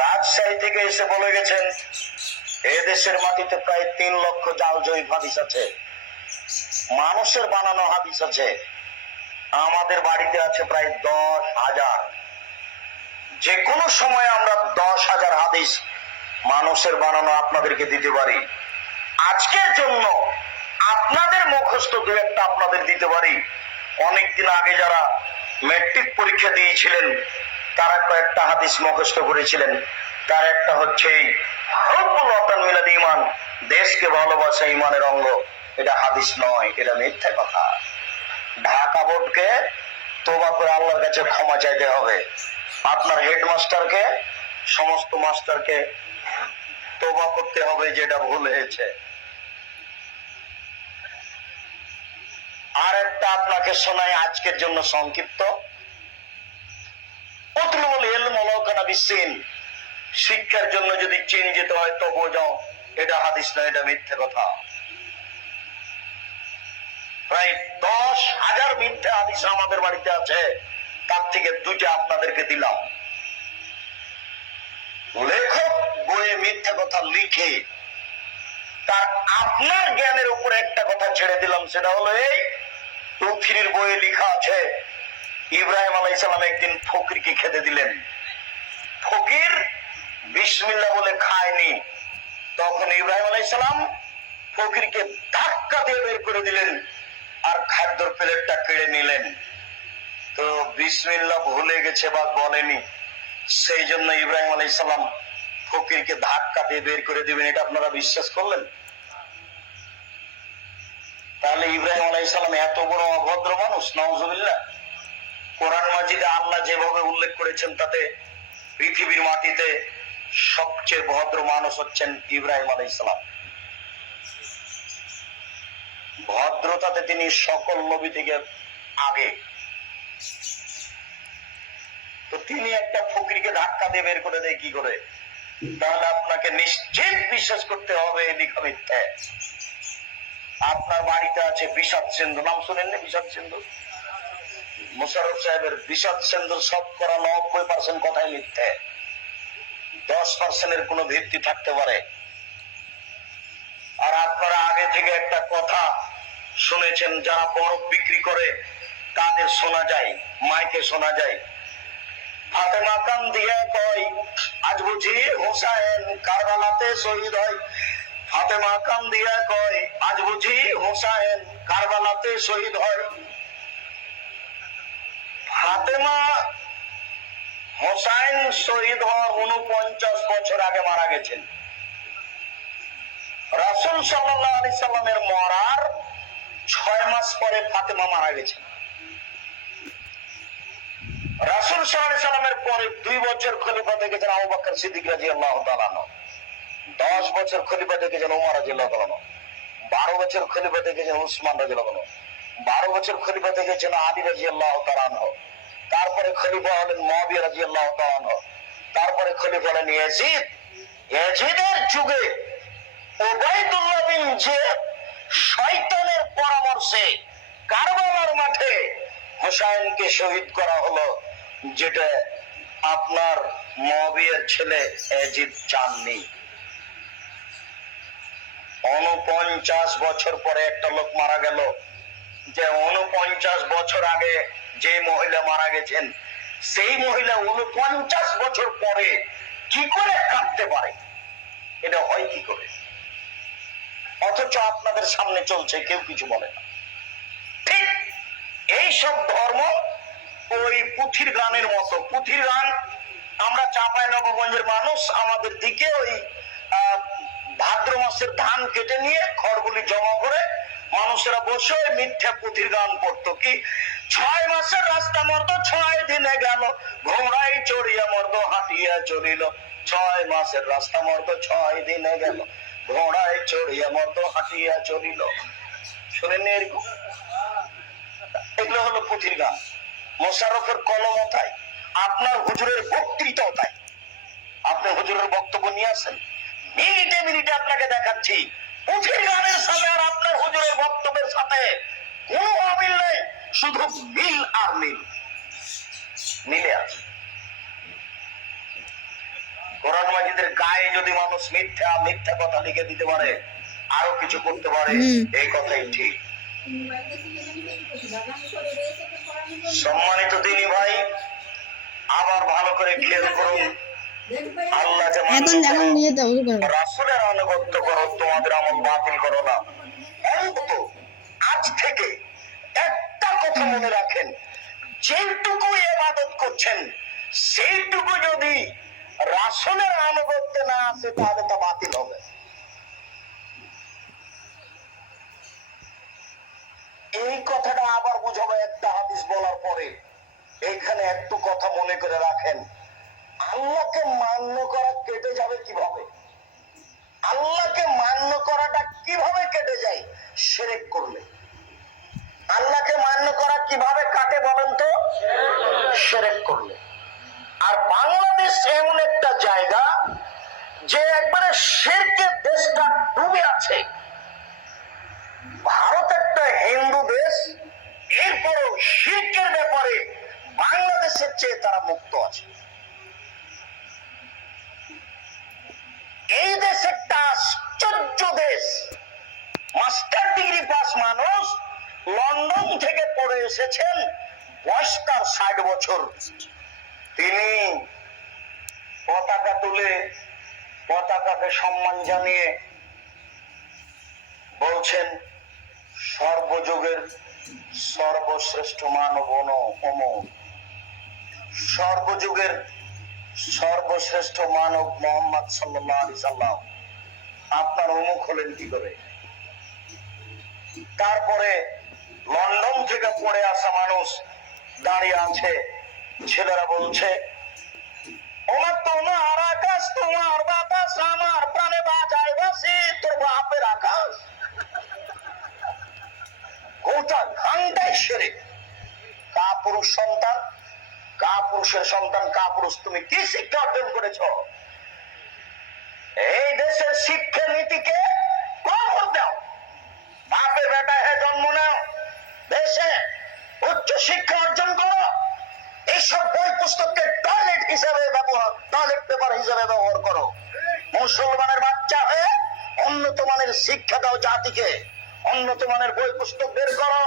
রাজশাহী থেকে এসে বলে গেছেন এ দেশের মাটিতে প্রায় 3 লক্ষ জাল জয়ীফ হাদিস আছে, মানুষের বানানো হাদিস আছে। আমাদের বাড়িতে আছে প্রায় 10,000। যে কোনো সময় আমরা 10,000 হাদিস মানুষের বানানো আপনাদেরকে দিতে পারি। আজকের জন্য আপনাদের মুখস্থ দু একটা আপনাদের দিতে পারি। অনেকদিন আগে যারা ম্যাট্রিক পরীক্ষা দিয়েছিলেন তারা কয়েকটা হাদিস মুখস্থ করেছিলেন। তার একটা হচ্ছে হুব্বুল ওয়াতান মিনাল ঈমান, দেশকে ভালোবাসা ঈমানের অঙ্গ। এটা হাদিস নয়, এটা মিথ্যা কথা। ঢাকা বোর্ডকে তওবা করে আল্লাহর কাছে ক্ষমা চাইতে হবে। আপনার হেডমাস্টারকে, সমস্ত মাস্টারকে তওবা করতে হবে যেটা ভুল হয়েছে। আর একটা আপনাকে শোনাই আজকের জন্য সংক্ষিপ্ত। উতলুল ইলম ওয়ালাউ কানা বিসসিন, শিক্ষার জন্য যদি চীন যেতে হয় তবুও যাও, এটা হাদিস নয়, এটা মিথ্যে কথা। প্রায় 10,000 মিথ্যে হাদিস আমাদের বাড়িতে আছে, তার থেকে 2টা আপনাদেরকে দিলাম। লেখক বইয়ে মিথ্যে কথা লিখে তার আপনার জ্ঞানের উপরে একটা কথা ছেড়ে দিলাম, সেটা হলো এই তফসিরের বইয়ে লেখা আছে ইব্রাহিম আলাইহিস সালাম একদিন ফকিরকে খেতে দিলেন। ফকির বিসমিল্লাহ বলে খায়নি, তখন ইব্রাহিম আলাইহিস সালাম ফকিরকে ধাক্কা দিয়ে বের করে দিলেন আর খাদ্যর প্লেটটা কেড়ে নিলেন। তো বিসমিল্লাহ ভুলে গেছে বা বলেনি, সেই জন্য ইব্রাহিম আলাইহিস সালাম ফকিরকে ধাক্কা দিয়ে বের করে দিবেন, এটা আপনারা বিশ্বাস করলেন? তাহলে ইব্রাহিম আলাইহিস সালাম এত বড় অভদ্র মানুষ? নাউজুবিল্লাহ। কোরআন মাজিদে আল্লাহ যেভাবে উল্লেখ করেছেন তাতে পৃথিবীর মাটিতে সবচেয়ে ভদ্র মানুষ হচ্ছেন ইব্রাহিম আলাইহিস সালাম। ভদ্রতাতে তিনি সকল নবী থেকে আগে। তো তিনি একটা ফকিরকে ধাক্কা দিয়ে বের করে দেয় কি করে? তাহলে আপনাকে নিশ্চিত বিশ্বাস করতে হবে এই লেখা মিথ্যে। আপনার বাড়িতে আছে বিষাদ সিন্ধু, নাম শুনেন না? বিষাদ সিন্ধু, মোশাররফ সাহেবের বিষাদ সিন্ধুর শতকরা 90% কথাই মিথ্যে, 10% কোনো ভিত্তি থাকতে পারে। আর আপনারা আগে থেকে একটা কথা শুনেছেন, যারা বরফ বিক্রি করে তাদের শোনা যায়, মাইকে শোনা যায়, ফাতেমা কান দিয়ে কয় আজ বুঝি হুসাইন কারবালাতে শহীদ হয়। ফাতেমা কান দিয়ে কয় আজ বুঝি হুসাইন কারবালাতে শহীদ হয়। ফাতেমা হুসাইন শহীদ হওয়ার 49 বছর আগে মারা গেছেন। রাসূল সাল্লাল্লাহু আলাইহি সাল্লামের মরার 6 মাস পরে ফাতেমা মারা গেছেন। রাসূল সাল্লাল্লাহু আলাইহি সাল্লামের পরে 2 বছর খলিফা থেকেছেন আবু বকর সিদ্দিক রাদিয়াল্লাহু তাআলা আনহু, 10 বছর খলিফা থেকেছেন ওমর রাদিয়াল্লাহু তাআলা আনহু, 12 বছর খলিফা থেকেছেন উসমান রাদিয়াল্লাহু আনহু, 12 বছর খলিফা থেকেছেন আলী রাদিয়াল্লাহু তাআলা আনহু, তারপরে খলিফা হলেন মুয়াবিয়া রাদিয়াল্লাহু তাআলা আনহু, তারপরে খলিফা হলেন ইয়াজিদ। ইয়াজিদের যুগে উবাইদুল্লাহ বিন জিয়াদ শয়তানের পরামর্শে কারবালার মাঠে হুসাইনকে শহীদ করা হলো, যেটা আপনার মুয়াবিয়ার ছেলে ইয়াজিদ চাননি। 49 বছর পরে একটা লোক মারা গেল, যে 49 বছর আগে যে মহিলা মারা গেছেন সেই মহিলা 49 বছর পরে কি করে কাঁদতে পারে? এটা হয় কি করে? অথচ আপনাদের সামনে চলছে, কেউ কিছু বলে না। ঠিক এইসব ধর্ম ওই পুঁথির গানের মতো। পুঁথির গান, আমরা চাঁপাইনবাবগঞ্জের মানুষ, আমাদের দিকে ওই ভাদ্র মাসের ধান কেটে নিয়ে খড়গুলি জমা করে মানুষেরা বসে মিথ্যা পুঁথির গান পড়তো। কি 6 মাসের রাস্তা মর্দ 6 দিনে গেল, ঘোড়ায় চড়িয়া মর্দ হাঁটিয়া চলিল। 6 মাসের রাস্তা মর্দ 6 দিনে গেল, ঘোড়ায় চড়িয়া মর্দ হাঁটিয়া চলিল। শোনেননি এরকম? এগুলো হলো পুঁথির গান। মোশাররফের কলমও তাই, আপনার হুজুরের বক্তৃতাও তাই। আপনি হুজুরের বক্তব্য নিয়ে আসেন, মিনিটে মিনিটে আপনাকে দেখাচ্ছি পুঁথির গানের সাথে আর আপনার হুজুরের বক্তব্যের সাথে কোনো অমিল নেই, শুধু মিল আর মিল মিলে আছে। কোন মাজিদের গায়ে যদি মানুষ মিথ্যা মিথ্যা কথা লিখে দিতে পারে, আরো কিছু করতে পারে, এই কথাই ঠিক। সম্মানিত দিনী ভাই, আবার ভালো করে খেয়াল করুন, আল্লাহকে রাসূলের আনুগত্য করো, তোমাদের আমল বাতিল করো না। অন্তত আজ থেকে একটা কথা মনে রাখেন, যেটুকু ইবাদত করছেন সেইটুকু যদি রাসূলের আনুগত্যে না আসে তাহলে তা বাতিল হবে। এই কথাটা আবার বুঝাবো একটা হাদিস বলার পরে। এইখানে একটু কথা মনে করে রাখেন, আল্লাহকে মান্য করা কেটে যাবে কিভাবে? আল্লাহকে মান্য করাটা কিভাবে কেটে যায়? শিরক করলে। আল্লাহকে মান্য করা কিভাবে কাটে বলেন তো? শিরক করলে। আর বাংলাদেশ এমন একটা জায়গা যে একবারে শিরকের দেশটা ডুবে আছে। ভারত একটা হিন্দু দেশ, এরপরও শিরকের ব্যাপারে বাংলাদেশের চেয়ে তারা মুক্ত আছে। এই দেশ একটা আশ্চর্য দেশ। মাস্টার ডিগ্রি পাস মানুষ লন্ডন থেকে পড়ে এসেছেন, বয়স তার 60 বছর। তিনি পতাকা তুলে পতাকাকে সম্মান জানিয়ে বলছেন, সর্বযুগের সর্বশ্রেষ্ঠ মানব অমর, সর্বযুগের সর্বশ্রেষ্ঠ মানব মুহাম্মদ সাল্লাল্লাহু আলাইহি সাল্লাম। আপনার অমুক হলেন কি করে? তারপরে লন্ডন থেকে পড়ে আসা মানুষ দাঁড়িয়ে আছে, ছেলেরা বলছে, ওমা তোমার আকাশ, তোমার বাতাস, আমার প্রাণে বাজায় বাসি তোর বাপের আকাশ। গোটা ঘন্টায় শিরক। কাপুরুষ সন্তান, কাপুরুষের সন্তান, কাপুরুষ তুমি কি শিক্ষা অর্জন করেছ? এই দেশের শিক্ষা নীতিকে কবর দাও। বাপের বেটা হে জন্ম নাও, দেশে উচ্চ শিক্ষা অর্জন করো। এইসব বই পুস্তককে টয়লেট হিসাবে ব্যবহার, টয়লেট পেপার হিসাবে ব্যবহার করো। মুসলমানের বাচ্চা হয়ে উন্নত মানের শিক্ষা দাও জাতিকে, উন্নত মানের বই পুস্তক বের করো।